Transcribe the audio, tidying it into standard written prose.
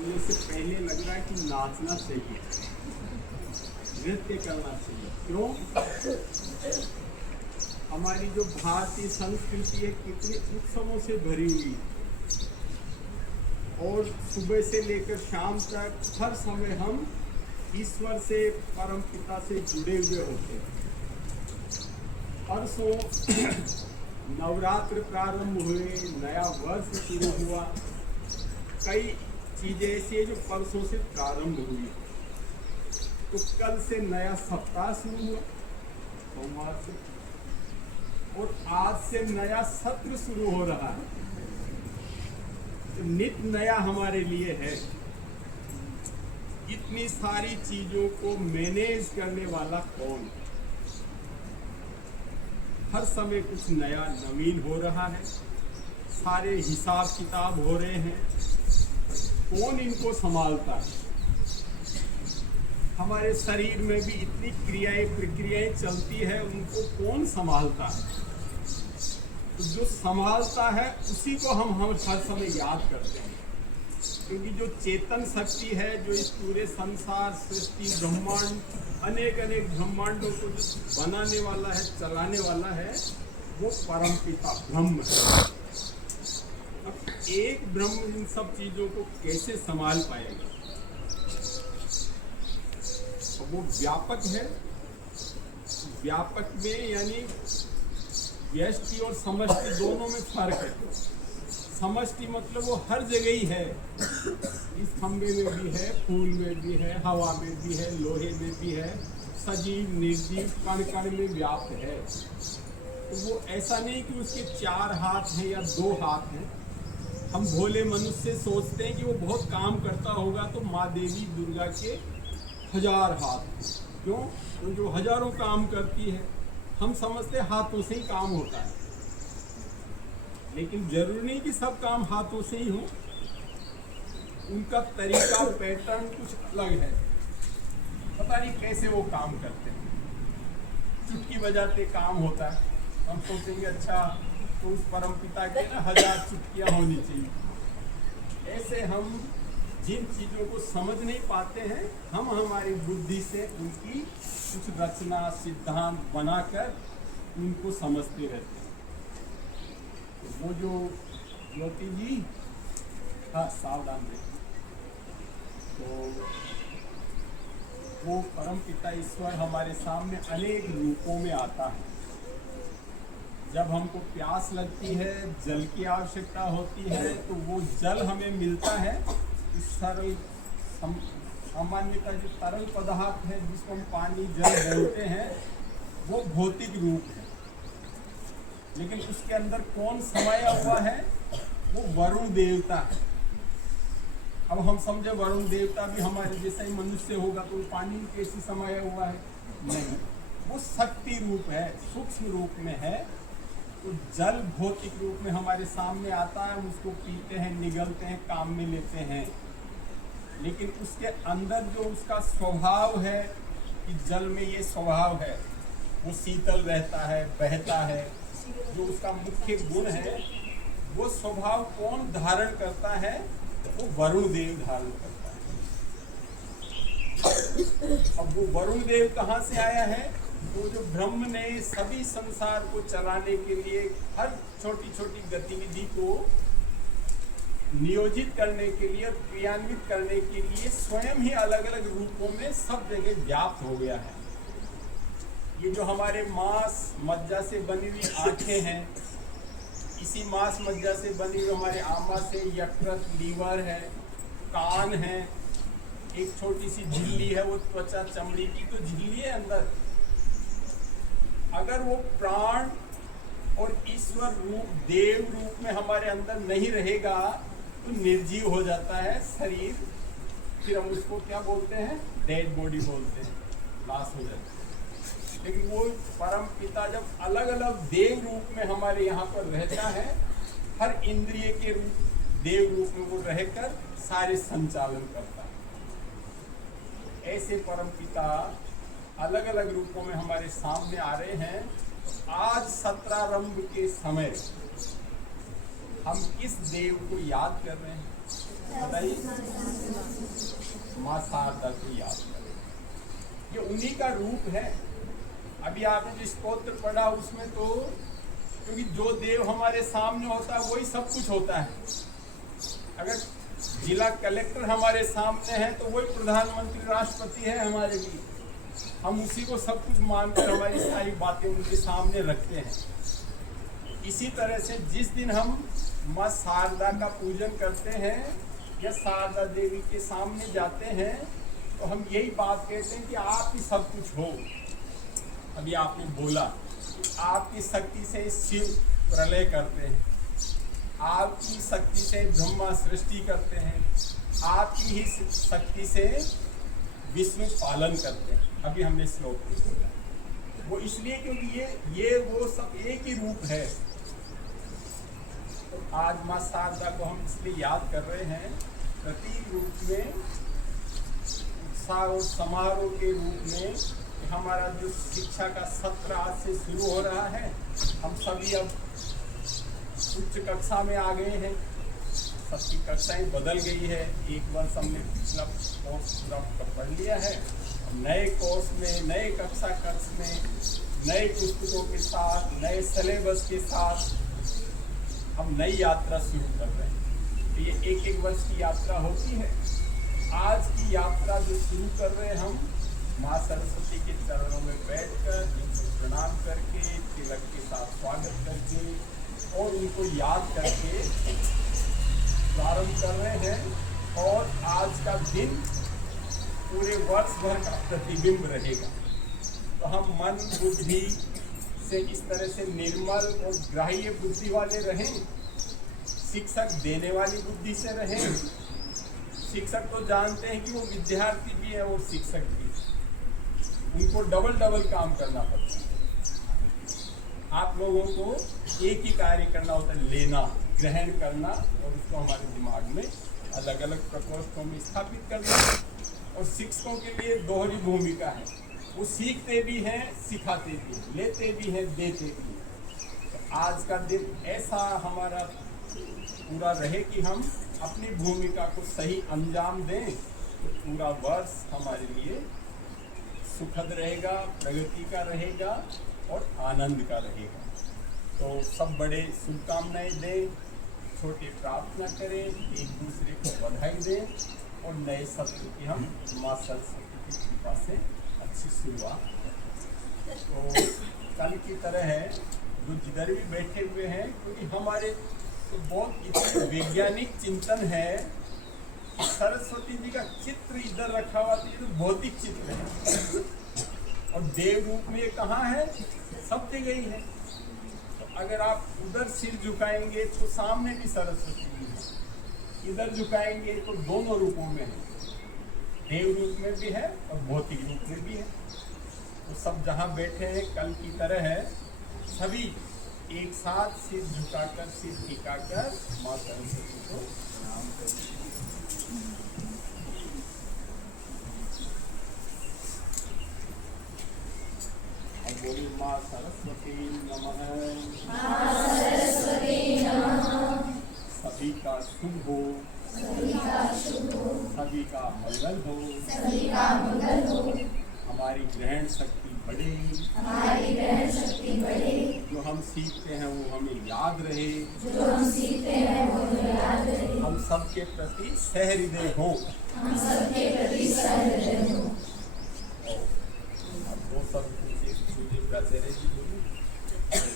बोलने से पहले लग रहा है कि नाचना चाहिए, नृत्य करना चाहिए। क्यों? हमारी जो भारतीय संस्कृति है कितने उत्सवों से भरी हुई, और सुबह से लेकर शाम तक हर समय हम ईश्वर से, परम पिता से जुड़े हुए होते हैं। परसों नवरात्र प्रारंभ हुए, नया वर्ष शुरू हुआ, कई चीजें ऐसी है जो परसों से प्रारंभ हुई। तो कल से नया सप्ताह शुरू हुआ सोमवार से, और आज से नया सत्र शुरू हो रहा है। तो नित नया हमारे लिए है। इतनी सारी चीजों को मैनेज करने वाला कौन? हर समय कुछ नया नवीन हो रहा है, सारे हिसाब किताब हो रहे हैं। कौन इनको संभालता है? हमारे शरीर में भी इतनी क्रियाएं प्रक्रियाएं चलती है, उनको कौन संभालता है? तो जो संभालता है उसी को हम हर समय याद करते हैं, क्योंकि जो चेतन शक्ति है, जो इस पूरे संसार, सृष्टि, ब्रह्मांड, अनेक अनेक ब्रह्मांडों को जो बनाने वाला है, चलाने वाला है, वो परम पिता ब्रह्म है। अब एक ब्रह्म इन सब चीजों को कैसे संभाल पाएगा? वो व्यापक है। व्यापक में यानी व्यष्टि और समष्टि दोनों में फर्क है। समष्टि मतलब वो हर जगह ही है, इस खंबे में भी है, फूल में भी है, हवा में भी है, लोहे में भी है, सजीव निर्जीव कण कण में व्याप्त है। तो वो ऐसा नहीं कि उसके 4 हाथ हैं या 2 हाथ हैं। हम भोले मनुष्य सोचते हैं कि वो बहुत काम करता होगा, तो माँ देवी दुर्गा के 1000 हाथ। क्यों? तो जो हजारों काम करती है, हम समझते हाथों से ही काम होता है, लेकिन जरूरी नहीं कि सब काम हाथों से ही हो। उनका तरीका, पैटर्न कुछ अलग है। पता नहीं कैसे वो काम करते हैं। चुटकी बजाते काम होता है, हम सोचेंगे अच्छा तो उस परम पिता के ना 1000 चुटकियां होनी चाहिए। ऐसे हम जिन चीजों को समझ नहीं पाते हैं, हम हमारी बुद्धि से उनकी कुछ रचना, सिद्धांत बनाकर उनको समझते रहते हैं। वो जो ज्योति जी, हाँ सावधान रहे, तो वो परम पिता ईश्वर हमारे सामने अनेक रूपों में आता है। जब हमको प्यास लगती है, जल की आवश्यकता होती है, तो वो जल हमें मिलता है। इस सरल सामान्यतः जो तरल पदार्थ है, जिसको हम पानी जल बोलते हैं, वो भौतिक रूप है। लेकिन उसके अंदर कौन समाया हुआ है? वो वरुण देवता है। अब हम समझे वरुण देवता भी हमारे जैसा ही मनुष्य होगा, तो पानी में कैसे समाया हुआ है? नहीं, वो शक्ति रूप है, सूक्ष्म रूप में है। तो जल भौतिक रूप में हमारे सामने आता है, हम उसको पीते हैं, निगलते हैं, काम में लेते हैं। लेकिन उसके अंदर जो उसका स्वभाव है, कि जल में ये स्वभाव है, वो शीतल रहता है, बहता है, जो उसका मुख्य गुण है, वो स्वभाव कौन धारण करता है? वो वरुण देव धारण करता है। अब वो वरुण देव कहाँ से आया है? वो जो ब्रह्म ने सभी संसार को चलाने के लिए, हर छोटी छोटी गतिविधि को नियोजित करने के लिए और क्रियान्वित करने के लिए स्वयं ही अलग अलग रूपों में सब जगह व्याप्त हो गया है। ये जो हमारे मांस मज्जा से बनी हुई आंखें हैं, इसी मांस मज्जा से बनी हुई हमारे आमाशय, यकृत, लीवर है, कान है, एक छोटी सी झिल्ली है, वो त्वचा चमड़ी की तो झिल्ली है अंदर। अगर वो प्राण और ईश्वर रूप, देव रूप में हमारे अंदर नहीं रहेगा, तो निर्जीव हो जाता है शरीर। फिर हम उसको क्या बोलते हैं? डेड बॉडी बोलते हैं, लाश हो जाता है। लेकिन वो परम पिता जब अलग अलग देव रूप में हमारे यहाँ पर रहता है, हर इंद्रिय के रूप, देव रूप में वो रहकर सारे संचालन करता है। ऐसे परम पिता अलग अलग रूपों में हमारे सामने आ रहे हैं। आज सत्रारंभ के समय हम किस देव को याद कर रहे हैं? बताइए। माँ शारदा को याद करें। ये उन्हीं का रूप है। अभी आपने जो स्तोत्र पढ़ा उसमें तो, क्योंकि जो देव हमारे सामने होता है वही सब कुछ होता है। अगर जिला कलेक्टर हमारे सामने है तो वही प्रधानमंत्री राष्ट्रपति है हमारे लिए। हम उसी को सब कुछ मानकर हमारी सारी बातें उनके सामने रखते हैं। इसी तरह से जिस दिन हम माँ शारदा का पूजन करते हैं या शारदा देवी के सामने जाते हैं तो हम यही बात कहते हैं कि आप ही सब कुछ हो। अभी आपने बोला आपकी शक्ति से शिव प्रलय करते हैं, आपकी शक्ति से ब्रह्मा सृष्टि करते हैं, आपकी ही शक्ति से विष्णु पालन करते हैं। अभी हमने श्लोक में बोला वो इसलिए क्योंकि ये वो सब एक ही रूप है। तो आज माँ शारदा को हम इसलिए याद कर रहे हैं प्रतीक रूप में, उत्साह और समारोह के रूप में। हमारा जो शिक्षा का सत्र आज से शुरू हो रहा है, हम सभी अब उच्च कक्षा में आ गए हैं, सबकी कक्षाएं बदल गई है। एक वर्ष हमने पिछला कोर्स पूरा पढ़ लिया है, नए कोर्स में नए कक्षा कक्ष में नए पुस्तकों के साथ नए सिलेबस के साथ हम नई यात्रा शुरू कर रहे हैं। तो ये एक एक वर्ष की यात्रा होती है। आज की यात्रा जो शुरू कर रहे हैं हम माँ सरस्वती के चरणों में बैठकर इनको प्रणाम करके तिलक के साथ स्वागत करके और उनको याद करके प्रारंभ कर रहे हैं। और आज का दिन पूरे वर्ष भर का प्रतिबिंब रहेगा। तो हम मन बुद्धि से इस तरह से निर्मल और ग्राह्य बुद्धि वाले रहें, शिक्षक देने वाली बुद्धि से रहें। शिक्षक तो जानते हैं कि वो विद्यार्थी भी है और शिक्षक भी, उनको डबल काम करना पड़ता है। आप लोगों को एक ही कार्य करना होता है, लेना, ग्रहण करना और उसको हमारे दिमाग में अलग अलग प्रकोष्ठों में स्थापित करना। और शिक्षकों के लिए दोहरी भूमिका है, वो सीखते भी हैं सिखाते भी हैं, लेते भी हैं देते भी हैं। तो आज का दिन ऐसा हमारा पूरा रहे कि हम अपनी भूमिका को सही अंजाम दें, तो पूरा वर्ष हमारे लिए सुखद रहेगा, प्रगति का रहेगा और आनंद का रहेगा। तो सब बड़े शुभकामनाएं दें, छोटे प्रार्थना करें, एक दूसरे को बधाई दें और नए सत्र की हम माँ सरस्वती की कृपा से अच्छी शुरुआत करें। तो कल की तरह है जो जिधर भी बैठे हुए हैं, क्योंकि हमारे तो बहुत इतने वैज्ञानिक चिंतन है। सरस्वती जी का चित्र इधर रखा हुआ तो भौतिक चित्र है और देव रूप में ये कहाँ है, सब जगह ही है। तो अगर आप उधर सिर झुकाएंगे तो सामने भी सरस्वती जी है, इधर झुकाएंगे तो दोनों रूपों में है, देव रूप में भी है और भौतिक रूप में भी है। तो सब जहाँ बैठे हैं कल की तरह है, सभी एक साथ सिर झुकाकर सिर टिकाकर माँ सरस्वती को प्रणाम करें। बोली माँ सरस्वती नमः। सभी का शुभ हो, सभी का मंगल हो, हमारी ग्रहण शक्ति बढ़े, जो हम सीखते हैं वो हमें याद रहे, हम सबके प्रति सहृदय हो। वो सब